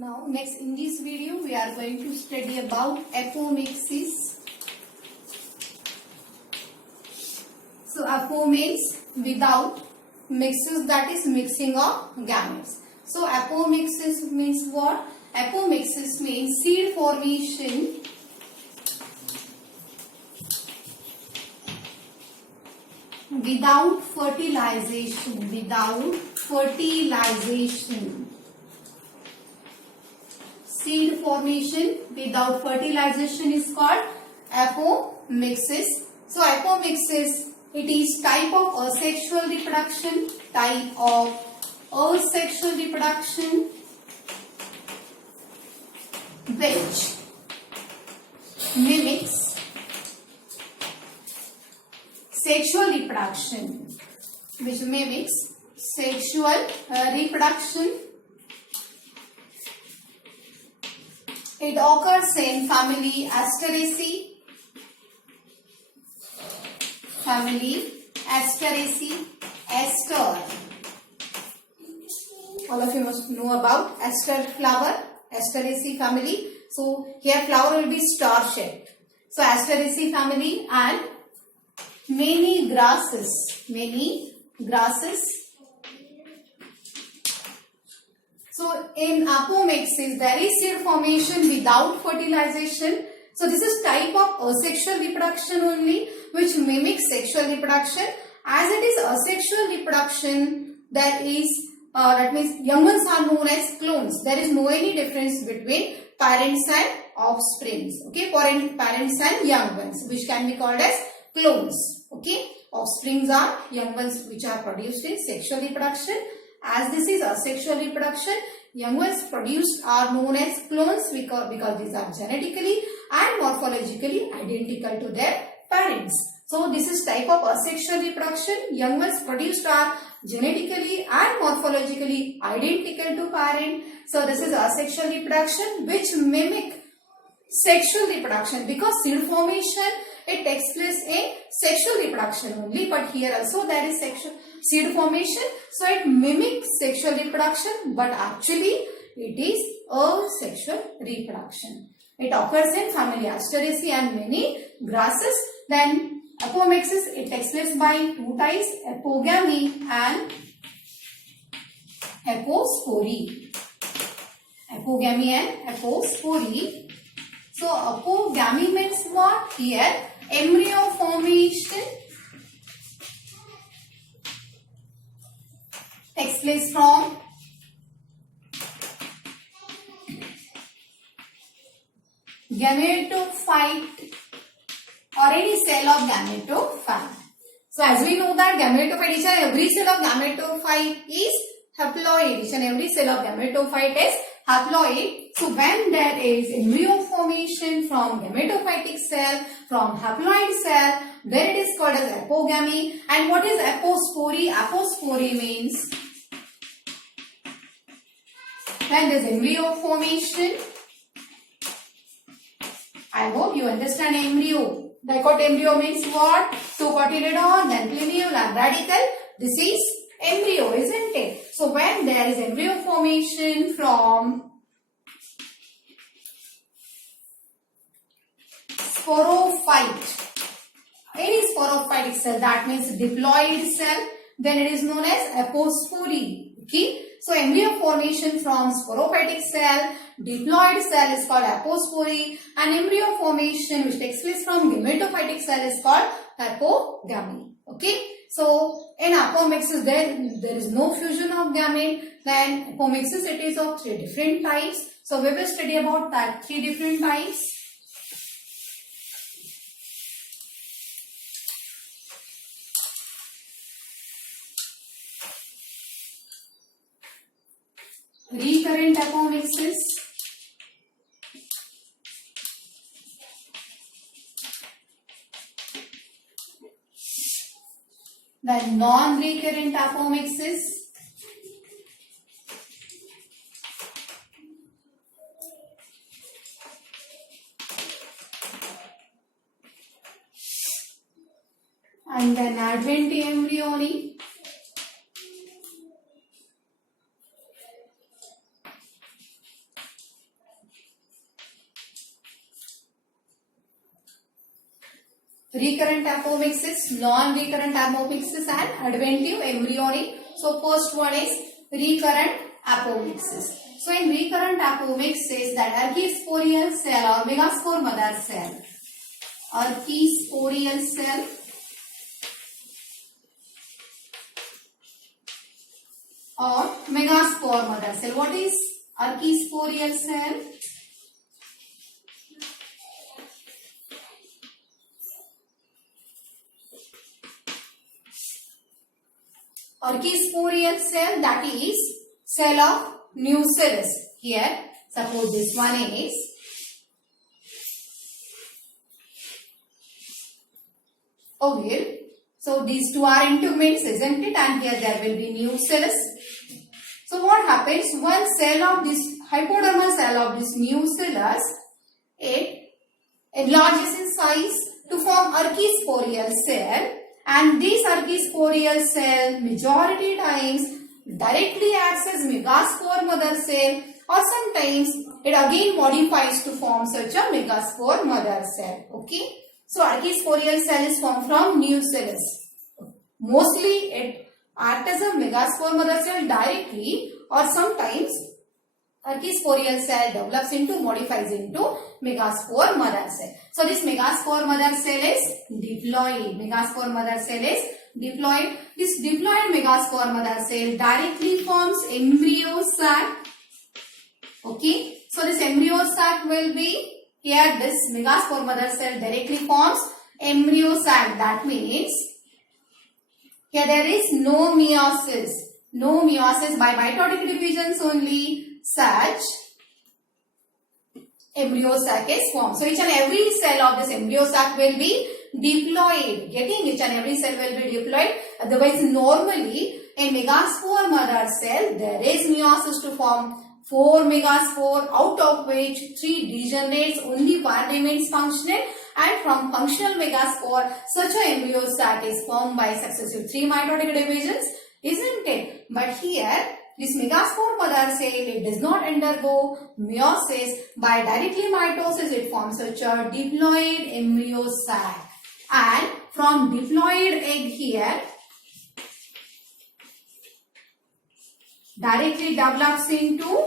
Now next in this video we are going to study about apomixis. So apo means without, mixes that is mixing of gametes. So apomixis means what? Apomixis means seed formation without fertilization. Without fertilization. Seed formation without fertilization is called apomixis. So apomixis, it is type of asexual reproduction. Type of asexual reproduction which mimics sexual reproduction. Which mimics sexual reproduction. It occurs in family Asteraceae. Family Asteraceae. Aster. All of you must know about aster flower. Asteraceae family. So here flower will be star shaped. So Asteraceae family and many grasses. Many grasses. So in apomixis there is seed formation without fertilization. So this is type of asexual reproduction only which mimics sexual reproduction. As it is asexual reproduction, there is that means young ones are known as clones. There is no any difference between parents and offsprings. Okay, parents and young ones which can be called as clones. Okay, offsprings are young ones which are produced in sexual reproduction. As this is asexual reproduction, young ones produced are known as clones because these are genetically and morphologically identical to their parents. So this is type of asexual reproduction. Young ones produced are genetically and morphologically identical to parent. So this is asexual reproduction which mimic sexual reproduction because seed formation it takes place in sexual reproduction only, but here also there is sexual seed formation, so it mimics sexual reproduction, but actually it is asexual reproduction. It occurs in family Asteraceae and many grasses. Then apomixis, it takes place by two types, apogamy and apospory. Apogamy and apospory. So apogamy means what? Here embryo formation takes place from gametophyte or any cell of gametophyte. So as we know that gametophyte, each and every cell of gametophyte is haploid. Each and every cell of gametophyte is haploid. So when there is embryo formation from gametophytic cell, from haploid cell, then it is called as apogamy. And what is apospory? Apospory means when there is embryo formation. I hope you understand embryo. Dicot embryo means what? Two cotyledon, then plumule and radicle. This is embryo, isn't it? So when there is embryo formation from sporophyte, any sporophytic cell, that means diploid cell, then it is known as apospory. Okay, so embryo formation from sporophytic cell, diploid cell is called apospory, and embryo formation which takes place from gametophytic cell is called apogamy. Okay, so in apomixis there is no fusion of gamete. Then apomixis it is of three different types. So we will study about that three different types. Recurrent apomixis, then non-recurrent apomixis, and then advent embryonic, recurrent apomixis, non-recurrent apomixis and adventive embryonic. So first one is recurrent apomixis. So in recurrent apomixis, that archisporial cell or megaspore mother cell, archisporial cell or megaspore mother cell. What is archisporial cell? Archisporial cell, that is cell of nucellus. Here, suppose this one is ovule. So these two are integuments, isn't it? And here there will be nucellus. So what happens? One cell of this hypodermal cell of this nucellus, it enlarges in size to form archisporial cell, and this archisporial cell majority times directly acts as megaspore mother cell, or sometimes it again modifies to form such a megaspore mother cell. Okay. So archisporial cell is formed from nucellus. Mostly it acts as a megaspore mother cell directly, or sometimes archisporial cell develops into, modifies into megaspore mother cell. So this megaspore mother cell is diploid. Megaspore mother cell is diploid. This diploid megaspore mother cell directly forms embryo sac. Okay. So this embryo sac will be, here this megaspore mother cell directly forms embryo sac. That means here there is no meiosis. No meiosis, by mitotic divisions only such embryo sac is formed. So each and every cell of this embryo sac will be diploid. Getting, each and every cell will be diploid. Otherwise, normally in megaspore mother cell there is meiosis to form 4 megaspore, out of which 3 degenerates, only one remains functional, and from functional megaspore such an embryo sac is formed by successive 3 mitotic divisions, isn't it? But here this megaspore mother cell, it does not undergo meiosis. By directly mitosis it forms such a diploid embryo sac, and from diploid egg here directly develops into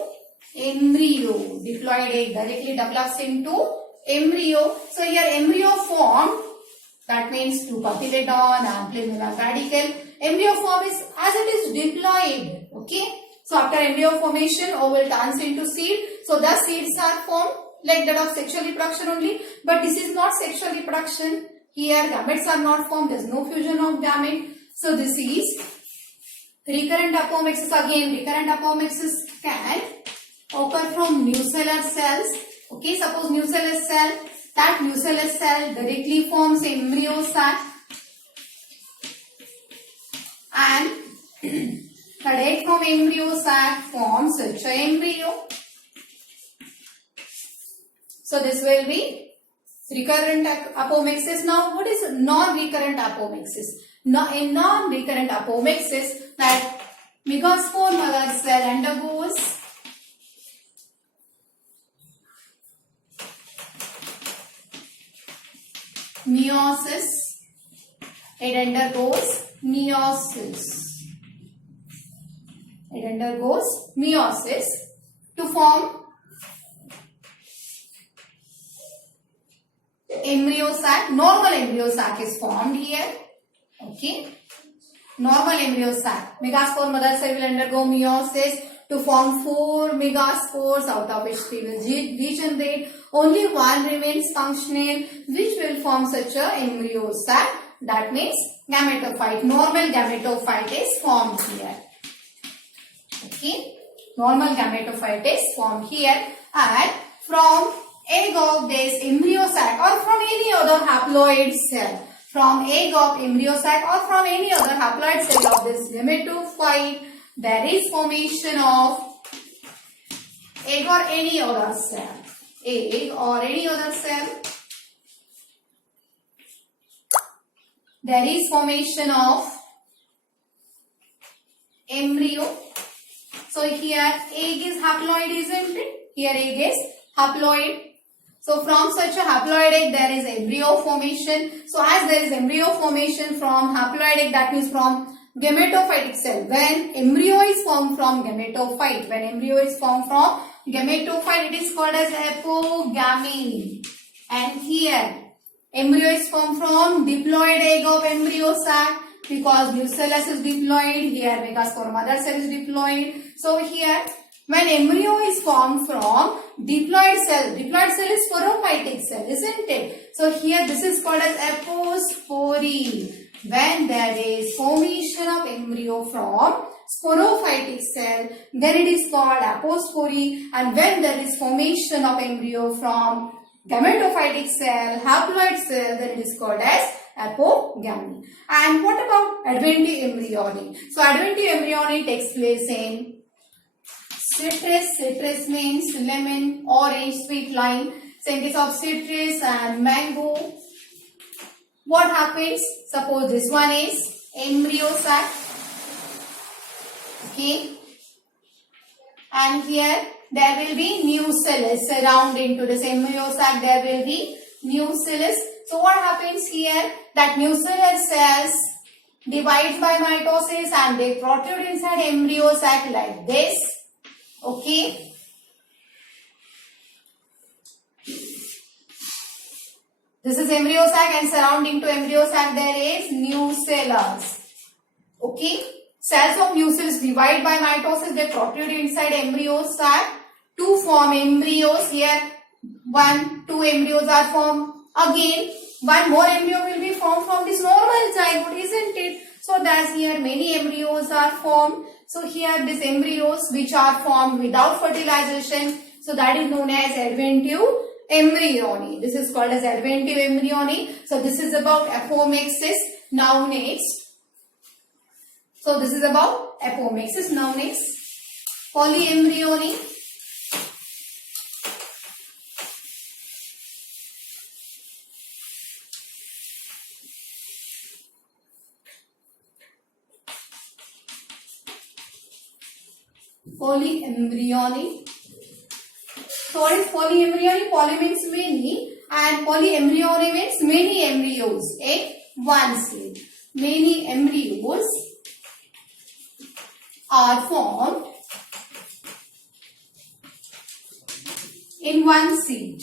embryo. Diploid egg directly develops into embryo. So here embryo formed, that means 2 cotyledon and amplimular radicle. Embryo form is as it is diploid. Okay. So after embryo formation, ovule turns into seed. So the seeds are formed like that of sexual reproduction only. But this is not sexual reproduction. Here gametes are not formed. There is no fusion of gamete. So this is recurrent apomixis. Again, recurrent apomixis can occur from nucellar cells. Okay, suppose nucellus cell, that nucellus cell directly forms embryo sac, and the egg from embryo sac forms such an embryo. So this will be recurrent apomixis. Now what is non-recurrent apomixis? Now in non-recurrent apomixis, that megaspore mother cell undergoes meiosis. It undergoes meiosis. It undergoes meiosis to form embryo sac. Normal embryo sac is formed here. Okay. Normal embryo sac. Megaspore mother cell will undergo meiosis to form 4 megaspores, out of which 3 will degenerate. Only one remains functional, which will form such a embryo sac. That means gametophyte. Normal gametophyte is formed here. Okay. Normal gametophyte is formed here, and from egg of this embryo sac or from any other haploid cell, from egg of embryo sac or from any other haploid cell of this gametophyte, there is formation of egg or any other cell. Egg or any other cell. There is formation of embryo. So here egg is haploid, isn't it? Here egg is haploid. So from such a haploid egg there is embryo formation. So as there is embryo formation from haploid egg, that means from gametophytic cell. When embryo is formed from gametophyte, it is called as apogamy. And here embryo is formed from diploid egg of embryo sac, because nucellus is diploid, here megaspore mother cell is diploid. So here when embryo is formed from diploid cell is sporophytic cell, isn't it? So here this is called as apospory. When there is formation of embryo from sporophytic cell, then it is called apospory. And when there is formation of embryo from gametophytic cell, haploid cell, then it is called as apogamy. And what about adventivo embryonic? So adventivo embryonic takes place in citrus. Citrus means lemon, orange, sweet lime. So in case of citrus and mango, what happens? Suppose this one is embryo sac. Okay. And here there will be nucellus surrounding to this embryo sac. There will be nucellus. So what happens here? That nuclear cells divides by mitosis and they protrude inside embryo sac like this. Okay. This is embryo sac, and surrounding to embryo sac there is nucellus. Okay. Cells of nucellus divide by mitosis. They protrude inside embryo sac to form embryos. Here 1, 2 embryos are formed. Again, one more embryo will be formed from this normal zygote, isn't it? So that's here many embryos are formed. So here these embryos which are formed without fertilization, so that is known as adventivo embryonic. This is called as adventivo embryonic. So this is about apomixis. Now next. So this is about apomixis. Now next, polyembryonic. Polyembryonic. So what is polyembryonic? Poly means many and polyembryonic means many embryos in one seed. Many embryos are formed in one seed.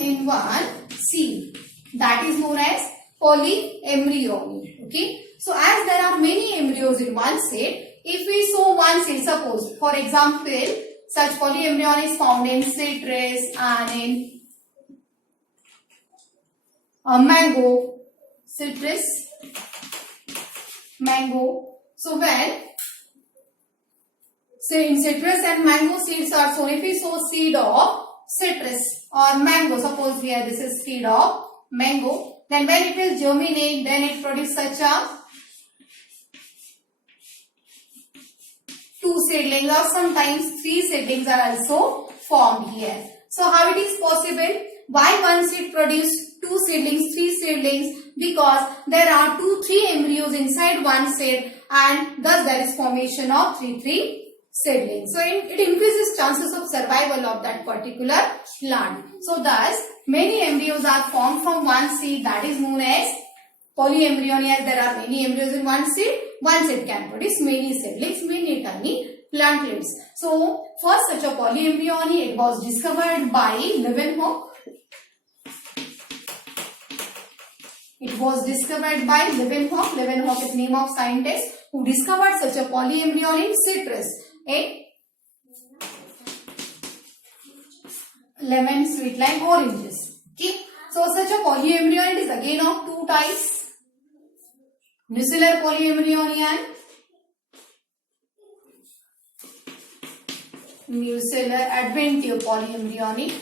In one seed. That is known as polyembryonic. Okay. So as there are many embryos in one seed, if we sow one seed, suppose for example, such polyembryon is found in citrus and in mango, citrus, mango. So when say in citrus and mango seeds are sown, if we sow seed of citrus or mango, suppose here this is seed of mango, then when it will germinate, then it produces such a 2 seedlings or sometimes 3 seedlings are also formed here. So how it is possible? Why one seed produce 2 seedlings, 3 seedlings? Because there are 2-3 embryos inside one seed and thus there is formation of 3 seedlings. So it increases chances of survival of that particular plant. So thus many embryos are formed from one seed, that is known as polyembryonic. As there are many embryos in one seed can produce many seedlings, many tiny plantlets. So first such a polyembryonic, it was discovered by Leeuwenhoek. It was discovered by Leeuwenhoek. Leeuwenhoek is the name of scientist who discovered such a polyembryonic citrus. Lemon, sweet lime, oranges. Okay. So such a polyembryonic is again of 2 types. Nucellar polyembryonic and nucellar adventivo polyembryonic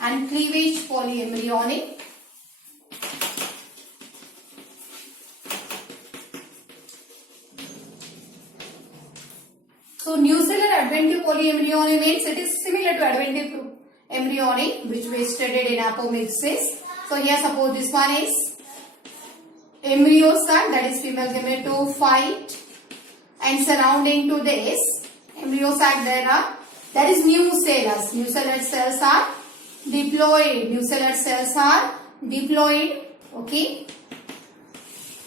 and cleavage polyembryonic. So nucellar adventivo polyembryonic means it is similar to adventivo embryonic which we studied in apomixis. So here suppose this one is embryo sac, that is female gametophyte, and surrounding to this embryo sac there is nucellus. Nucellus cells are diploid. Nucellus cells are diploid. Okay.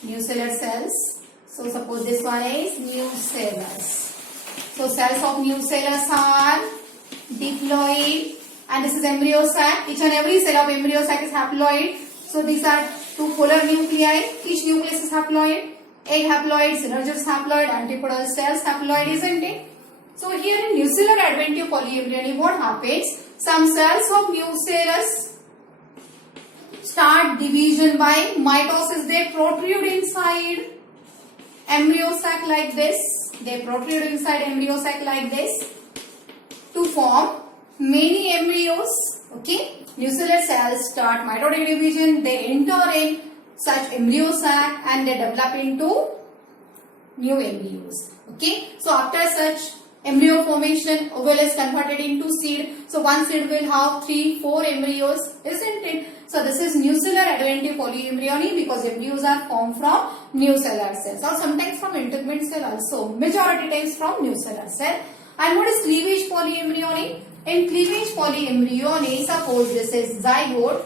Nucellus cells. So suppose this one is nucellus. So cells of nucellus are diploid, and this is embryo sac. Each and every cell of embryo sac is haploid. So these are two polar nuclei. Each nucleus is haploid. Egg haploid, synergist haploid, antipodal cells haploid, isn't it? So here in nuclear adventio polyembryony, what happens? Some cells of nucellus start division by mitosis. They protrude inside embryo sac like this. They protrude inside embryo sac like this to form many embryos. Okay, nuclear cells start mitotic division. They enter in such embryo sac and they develop into new embryos. Okay, so after such embryo formation, ovule is converted into seed. So one seed will have 3-4 embryos, isn't it? So this is nuclear adventio polyembryony because embryos are formed from nuclear cells or sometimes from integument cell also. Majority times from nuclear cell. And what is cleavage polyembryony? In cleavage polyembryony, suppose this is zygote.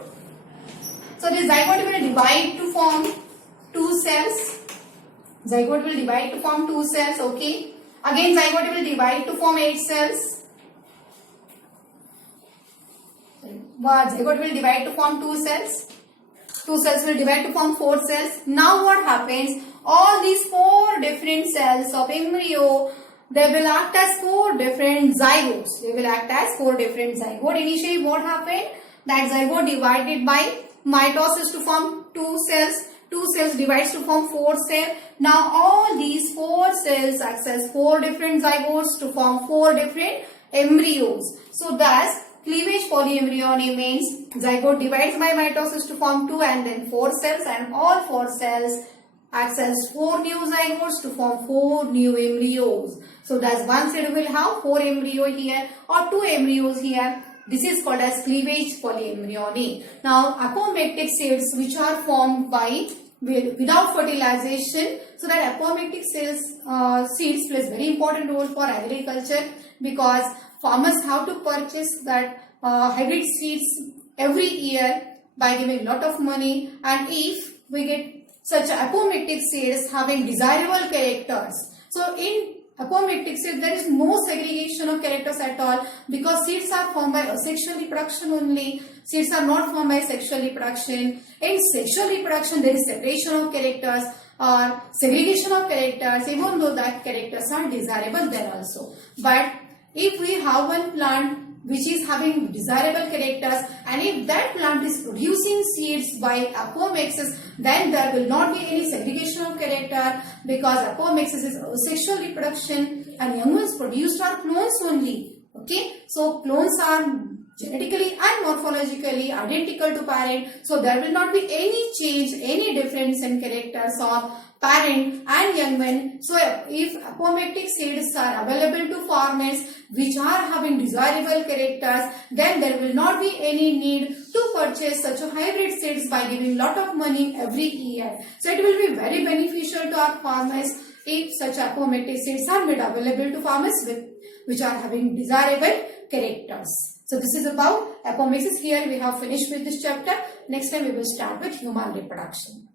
So this zygote will divide to form 2 cells. Zygote will divide to form 2 cells. Okay. Again zygote will divide to form 8 cells. Zygote will divide to form 2 cells. 2 cells will divide to form 4 cells. Now what happens? All these 4 different cells of embryo, they will act as 4 different zygotes. They will act as 4 different zygotes. Initially what happened? That zygote divided by mitosis to form 2 cells. 2 cells divides to form 4 cells. Now all these 4 cells act as 4 different zygotes to form 4 different embryos. So thus cleavage polyembryony means zygote divides by mitosis to form 2 and then 4 cells, and all 4 cells acts as 4 new zygotes to form 4 new embryos. So thus one seed will have 4 embryo here or 2 embryos here. This is called as cleavage polyembryony. Now apomictic seeds which are formed by without fertilization. So that apomictic seeds plays very important role for agriculture because farmers have to purchase that hybrid seeds every year by giving lot of money, and if we get such apomictic seeds having desirable characters. So in apomictic seeds there is no segregation of characters at all because seeds are formed by asexual reproduction only. Seeds are not formed by sexual reproduction. In sexual reproduction there is separation of characters or segregation of characters, even though that characters are desirable there also. But if we have one plant which is having desirable characters, and if that plant is producing seeds by apomixis, then there will not be any segregation of character because apomixis is asexual reproduction and young ones produced are clones only. Okay, so clones are genetically and morphologically identical to parent, so there will not be any change, any difference in characters of parent and young men. So if apomictic seeds are available to farmers which are having desirable characters, then there will not be any need to purchase such a hybrid seeds by giving lot of money every year. So it will be very beneficial to our farmers if such apomictic seeds are made available to farmers which are having desirable characters. So this is about apomixis. Here we have finished with this chapter. Next time we will start with human reproduction.